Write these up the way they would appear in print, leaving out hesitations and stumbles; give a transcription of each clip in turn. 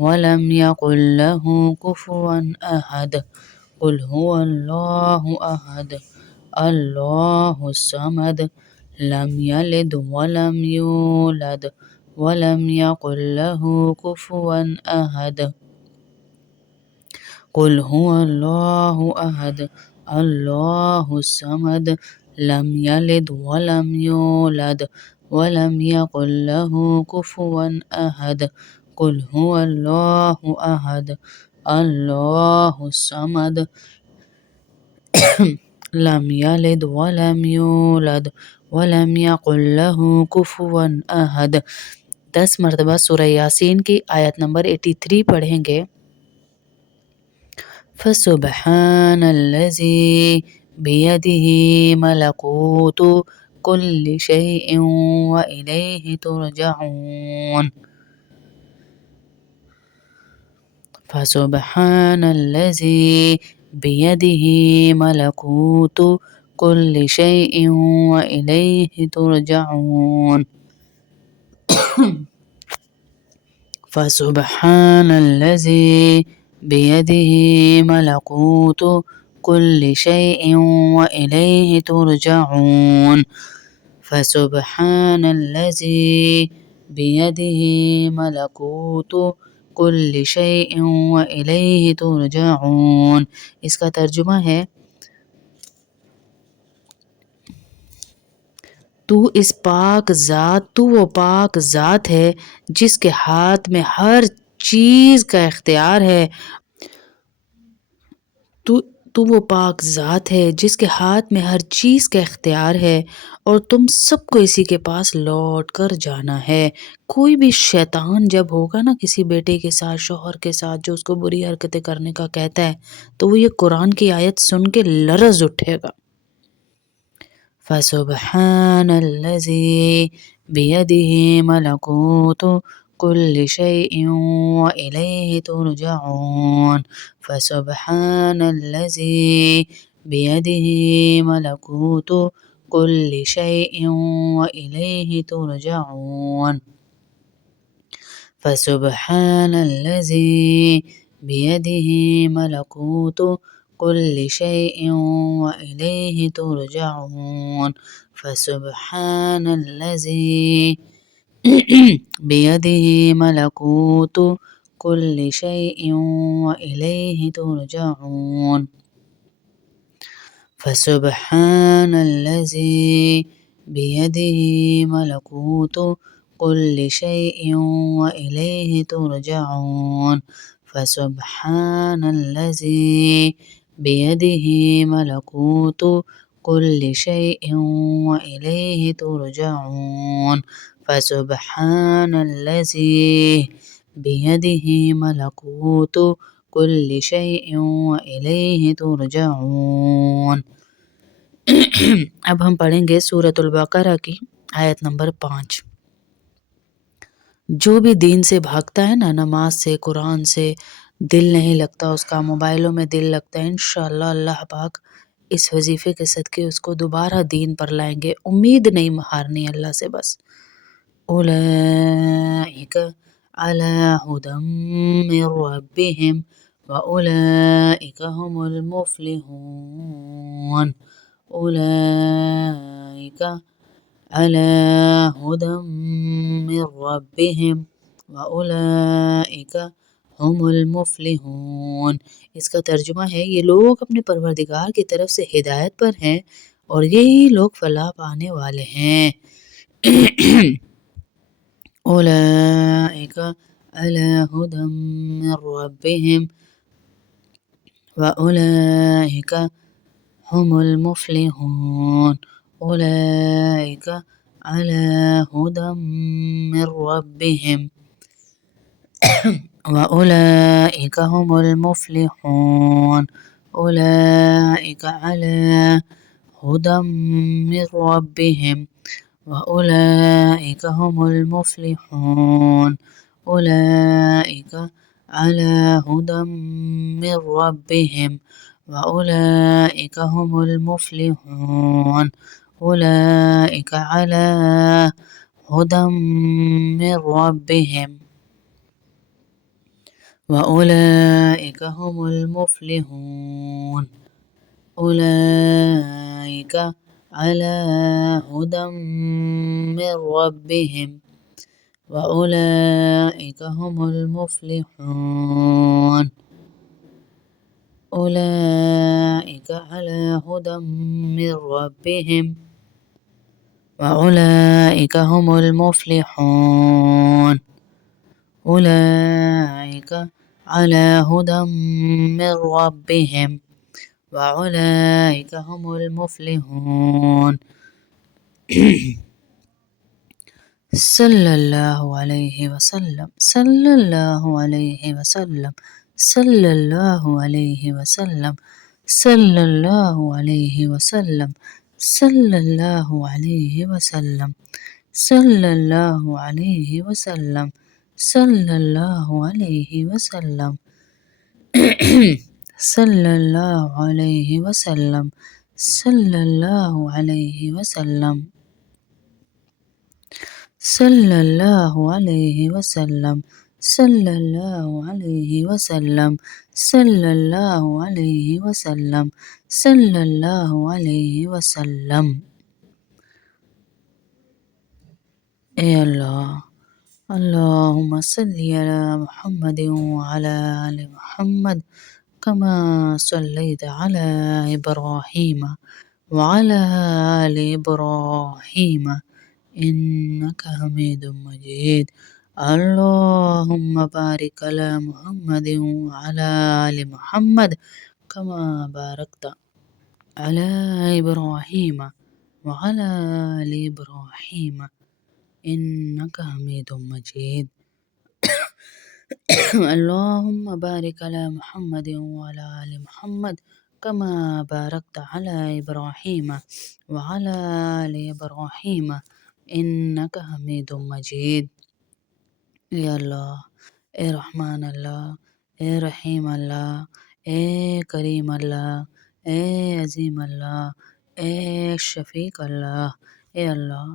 ولم يكن له كفوا أحد قل هو الله أحد الله الصمد لم يلد ولم يولد ولم يكن له كفوا أحد قل هو الله أحد الله الصمد لم يلد ولم يولد ولم يكن له كفوا أحد قل هو الله أحد الله الصمد لم يلد ولم يولد ولم يكن له كفوا أحد 10 مرتبہ سورہ یاسین کی آیت نمبر 83 پڑھیں گے. فسبحان الذي بيده ملكوت كل شيء وإليه ترجعون فسبحان الذي بيده ملكوت كل شيء وإليه ترجعون فسبحان الذي بيده ملكوت كل شيء وإليه ترجعون فسبحان الذي بيده ملكوت كل شيء وإليه ترجعون. اس کا ترجمہ ہے تو وہ پاک ذات ہے جس کے ہاتھ میں ہر چیز کا اختیار ہے تو وہ پاک ذات ہے جس کے ہاتھ میں ہر چیز کا اختیار ہے اور تم سب کو اسی کے پاس لوٹ کر جانا ہے. کوئی بھی شیطان جب ہوگا نا کسی بیٹے کے ساتھ شوہر کے ساتھ جو اس کو بری حرکتیں کرنے کا کہتا ہے تو وہ یہ قرآن کی آیت سن کے لرز اٹھے گا. فسبحان الذي بيده ملكوت كل شيء وإليه ترجعون فسبحان الذي بيده ملكوت كل شيء وإليه ترجعون فسبحان الذي بيده ملكوت كل شيء وإليه ترجعون فسبحان الذي بيده ملكوت كل شيء وإليه ترجعون فسبحان الذي بيده ملكوت كل شيء وإليه ترجعون فسبحان الذي بيده ملكوت كل شيء وإليه ترجعون فسبحان الذي بيده ملكوت كل شيء وإليه ترجعون. اب ہم پڑھیں گے سورۃ البقرہ کی آیت نمبر 5. جو بھی دین سے بھاگتا ہے نا، نماز سے، قرآن سے دل نہیں لگتا اس کا، موبائلوں میں دل لگتا ہے، انشاءاللہ اللہ پاک اس وظیفے کے صدقے اس کو دوبارہ دین پر لائیں گے. امید نہیں ہارنی اللہ سے بس. اولئک علی ھدی من ربہم واولئک هم المفلحون اولئک علی ھدی من ربہم واولئک هم المفلحون. اس کا ترجمہ ہے یہ لوگ اپنے پروردگار کی طرف سے ہدایت پر ہیں اور یہی لوگ فلاح پانے والے ہیں. اولئک علی ھدی من ربہم واولئک هم المفلحون اولئک علی ھدی من ربہم واولئک هم المفلحون اولئک علی ھدی من ربہم واولئک هم المفلحون اولئک علی ھدی من ربہم واولئک هم المفلحون اولئک علی ھدی من ربہم. وأولئك هم المفلحون أولئك على هدى من ربهم وأولئك هم المفلحون أولئك على هدى من ربهم وأولئك هم المفلحون أولئك على هدى من ربهم وأولئك هم المفلحون صلى الله عليه وسلم صلى الله عليه وسلم صلى الله عليه وسلم صلى الله عليه وسلم صلى الله عليه وسلم صلى الله عليه وسلم صلى الله عليه وسلم صلى الله عليه وسلم صلى الله عليه وسلم صلى الله عليه وسلم صلى الله عليه وسلم صلى الله عليه وسلم صلى الله عليه وسلم اے اللہ اللهم صل على محمد وعلى آل محمد كما صليت على إبراهيم وعلى آل إبراهيم إنك حميد مجيد اللهم بارك على محمد وعلى آل محمد كما باركت على إبراهيم وعلى آل إبراهيم إنك حميد مجيد اللهم بارك على محمد وعلى آل محمد كما باركت على إبراهيم وعلى آل إبراهيم إنك حميد مجيد یا اللہ اے رحمان اللہ اے رحیم اللہ اے کریم اللہ اے عظیم اللہ اے شفیق اللہ اے اللہ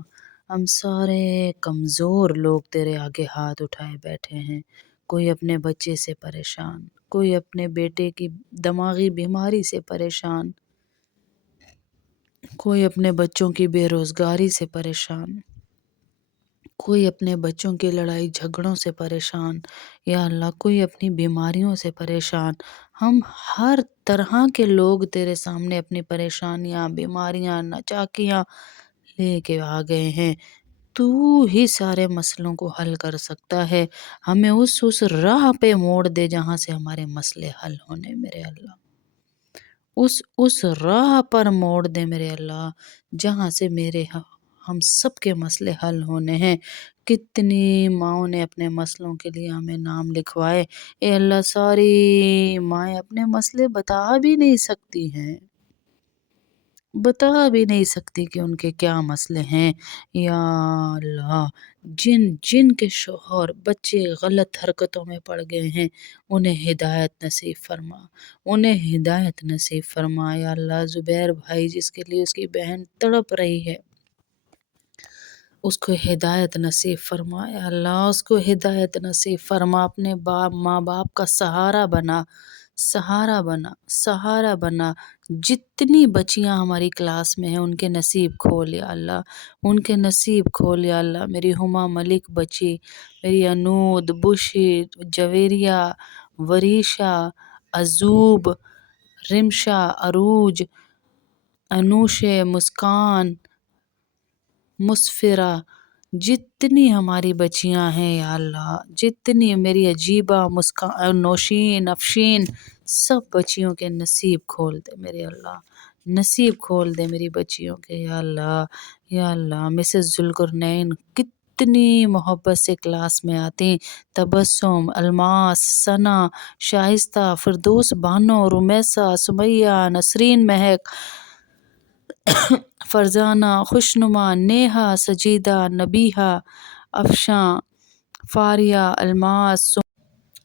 ہم سارے کمزور لوگ تیرے آگے ہاتھ اٹھائے بیٹھے ہیں، کوئی اپنے بچے سے پریشان، کوئی اپنے بیٹے کی دماغی بیماری سے پریشان، کوئی اپنے بچوں کی بے روزگاری سے پریشان، کوئی اپنے بچوں کی لڑائی جھگڑوں سے پریشان، یا اللہ کوئی اپنی بیماریوں سے پریشان۔ ہم ہر طرح کے لوگ تیرے سامنے اپنی پریشانیاں، بیماریاں، نچاکیاں لے کے آ گئے ہیں۔ تو ہی سارے مسئلوں کو حل کر سکتا ہے، ہمیں اس راہ پہ موڑ دے جہاں سے ہمارے مسئلے حل ہونے میرے اللہ، اس راہ پر موڑ دے میرے اللہ جہاں سے ہم سب کے مسئلے حل ہونے ہیں۔ کتنی ماؤں نے اپنے مسئلوں کے لیے ہمیں نام لکھوائے، اے اللہ ساری مائیں اپنے مسئلے بتا بھی نہیں سکتی ہیں، بتا بھی نہیں سکتی کہ ان کے کیا مسئلے ہیں۔ یا اللہ جن کے شوہر بچے غلط حرکتوں میں پڑ گئے ہیں انہیں ہدایت نصیب فرما، انہیں ہدایت نصیب فرما۔ یا اللہ زبیر بھائی جس کے لیے اس کی بہن تڑپ رہی ہے اس کو ہدایت نصیب فرما، یا اللہ اس کو ہدایت نصیب فرما، اپنے ماں باپ کا سہارا بنا، سہارا بنا، سہارا بنا۔ جتنی بچیاں ہماری کلاس میں ہیں ان کے نصیب کھول یا اللہ، ان کے نصیب کھول یا اللہ۔ میری ہما ملک بچی، میری انود، بشی، جویریہ، وریشہ، عزوب، رمشہ، عروج، انوش، مسکان، مسفرہ، جتنی ہماری بچیاں ہیں یا اللہ، جتنی میری عجیبہ، مسکان، نوشین، افشین، سب بچیوں کے نصیب کھول دے میرے اللہ، نصیب کھول دے میری بچیوں کے یا اللہ۔ یا اللہ مسز ذوالقرنین کتنی محبت سے کلاس میں آتی، تبسم، الماس، ثنا، شائستہ، فردوس بانو، رمیسہ، سمیہ، نسرین، مہک، فرزانہ، خوشنما، نیہا، سجیدہ، نبیہہ، افشاں، فاریہ، الماس،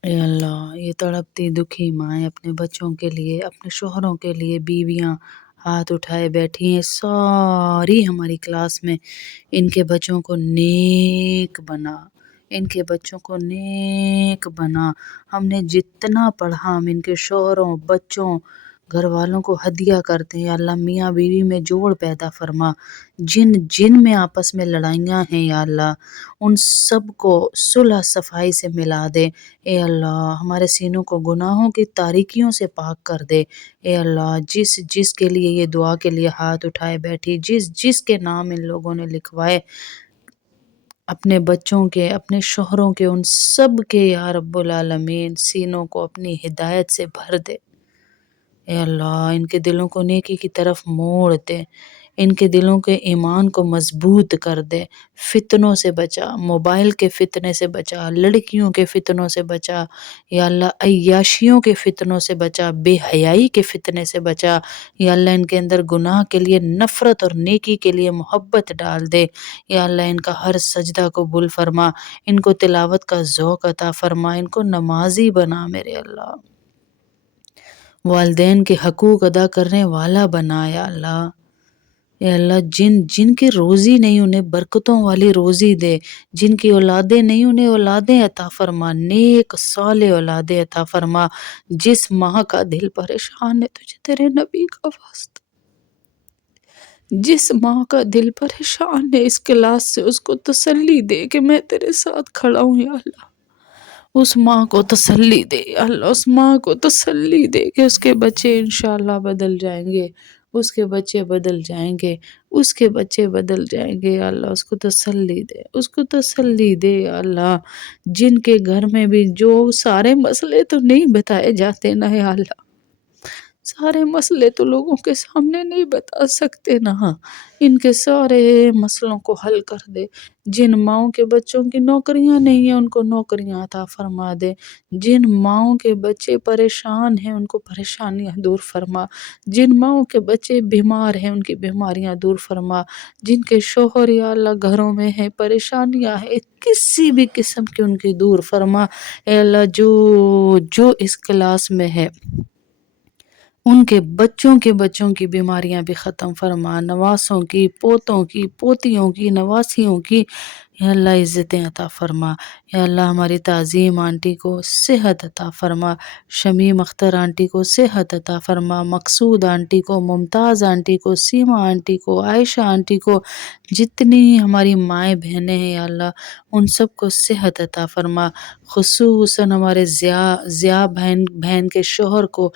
اے اللہ یہ تڑپتی دکھی مائیں اپنے بچوں کے لیے، اپنے شوہروں کے لیے، بیویاں ہاتھ اٹھائے بیٹھی ہیں ساری ہماری کلاس میں، ان کے بچوں کو نیک بنا، ان کے بچوں کو نیک بنا، ہم نے جتنا پڑھا ہم ان کے شوہروں بچوں گھر والوں کو ہدیہ کرتے ہیں۔ یا اللہ میاں بیوی میں جوڑ پیدا فرما، جن میں آپس میں لڑائیاں ہیں یا اللہ ان سب کو صلح صفائی سے ملا دے۔ اے اللہ ہمارے سینوں کو گناہوں کی تاریکیوں سے پاک کر دے۔ اے اللہ جس کے لیے یہ دعا کے لیے ہاتھ اٹھائے بیٹھی، جس کے نام ان لوگوں نے لکھوائے، اپنے بچوں کے اپنے شوہروں کے ان سب کے یا رب العالمین سینوں کو اپنی ہدایت سے بھر دے۔ اے اللہ ان کے دلوں کو نیکی کی طرف موڑ دے، ان کے دلوں کے ایمان کو مضبوط کر دے، فتنوں سے بچا، موبائل کے فتنے سے بچا، لڑکیوں کے فتنوں سے بچا، یا اللہ عیاشیوں کے فتنوں سے بچا، بے حیائی کے فتنے سے بچا، یا اللہ ان کے اندر گناہ کے لیے نفرت اور نیکی کے لیے محبت ڈال دے، یا اللہ ان کا ہر سجدہ قبول فرما، ان کو تلاوت کا ذوق عطا فرما، ان کو نمازی بنا میرے اللہ، والدین کے حقوق ادا کرنے والا بنا یا اللہ۔ اے اللہ جن کی روزی نہیں انہیں برکتوں والی روزی دے، جن کی اولادیں نہیں انہیں اولادیں عطا فرما، نیک صالح اولادیں عطا فرما۔ جس ماں کا دل پریشان ہے تجھے تیرے نبی کا واسطہ، جس ماں کا دل پریشان ہے اس کلاس سے اس کو تسلی دے کہ میں تیرے ساتھ کھڑا ہوں یا اللہ، اس ماں کو تسلی دے یا اللہ، اس ماں کو تسلی دے کہ اس کے بچے انشاءاللہ بدل جائیں گے، اس کے بچے بدل جائیں گے، اس کے بچے بدل جائیں گے یا اللہ، اس کو تسلی دے، اس کو تسلی دے یا اللہ۔ جن کے گھر میں بھی جو سارے مسئلے تو نہیں بتائے جاتے نا یا اللہ، سارے مسئلے تو لوگوں کے سامنے نہیں بتا سکتے نا، ان کے سارے مسئلوں کو حل کر دے۔ جن ماؤں کے بچوں کی نوکریاں نہیں ہیں ان کو نوکریاں عطا فرما دے، جن ماؤں کے بچے پریشان ہیں ان کو پریشانیاں دور فرما، جن ماؤں کے بچے بیمار ہیں ان کی بیماریاں دور فرما، جن کے شوہر یا اللہ گھروں میں ہیں پریشانیاں ہیں کسی بھی قسم کی ان کی دور فرما۔ اے اللہ جو اس کلاس میں ہے ان کے بچوں کی بیماریاں بھی ختم فرما، نواسوں کی، پوتوں کی، پوتیوں کی، نواسیوں کی یا اللہ عزتیں عطا فرما۔ یا اللہ ہماری تعظیم آنٹی کو صحت عطا فرما، شمیم اختر آنٹی کو صحت عطا فرما، مقصود آنٹی کو، ممتاز آنٹی کو، سیما آنٹی کو، عائشہ آنٹی کو، جتنی ہماری مائیں بہنیں ہیں یا اللہ ان سب کو صحت عطا فرما، خصوصاً ہمارے ضیاء بہن کے شوہر کو،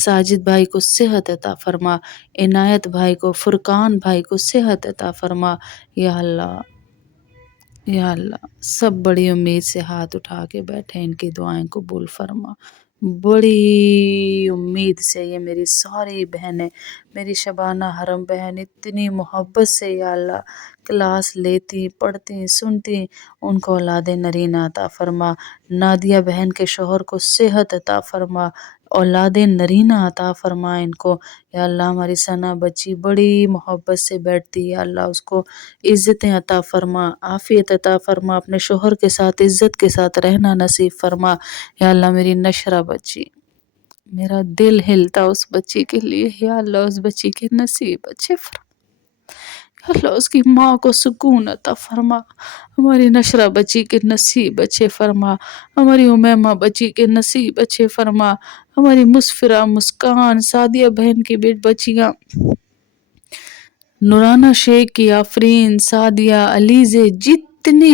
ساجد بھائی کو صحت عطا فرما، عنایت بھائی کو، فرقان بھائی کو صحت عطا فرما یا اللہ۔ یا اللہ سب بڑی امید سے ہاتھ اٹھا کے بیٹھے، ان کی دعائیں قبول فرما، بڑی امید سے۔ یہ میری ساری بہنیں، میری شبانہ حرم بہن اتنی محبت سے یا اللہ کلاس لیتی پڑھتی سنتی، ان کو اولاد نرینہ عطا فرما، نادیہ بہن کے شوہر کو صحت عطا فرما، اولاد نرینہ عطا فرما ان کو یا اللہ۔ ہماری ثنا بچی بڑی محبت سے بیٹھتی یا اللہ اس کو عزتیں عطا فرما، عافیت عطا فرما، اپنے شوہر کے ساتھ عزت کے ساتھ رہنا نصیب فرما یا اللہ۔ میری نشرہ بچی، میرا دل ہلتا اس بچی کے لیے یا اللہ، اس بچی کے نصیب اچھے فرما یا اللہ، اس کی ماں کو سکون عطا فرما، ہماری نشرہ بچی کے نصیب اچھے فرما، ہماری امیمہ بچی کے نصیب اچھے فرما، ہماری مسفرہ، مسکان، سعدیہ بہن کی بچیاں، نورانہ شیخ کی، آفرین، سعدیہ، علیزے، جتنی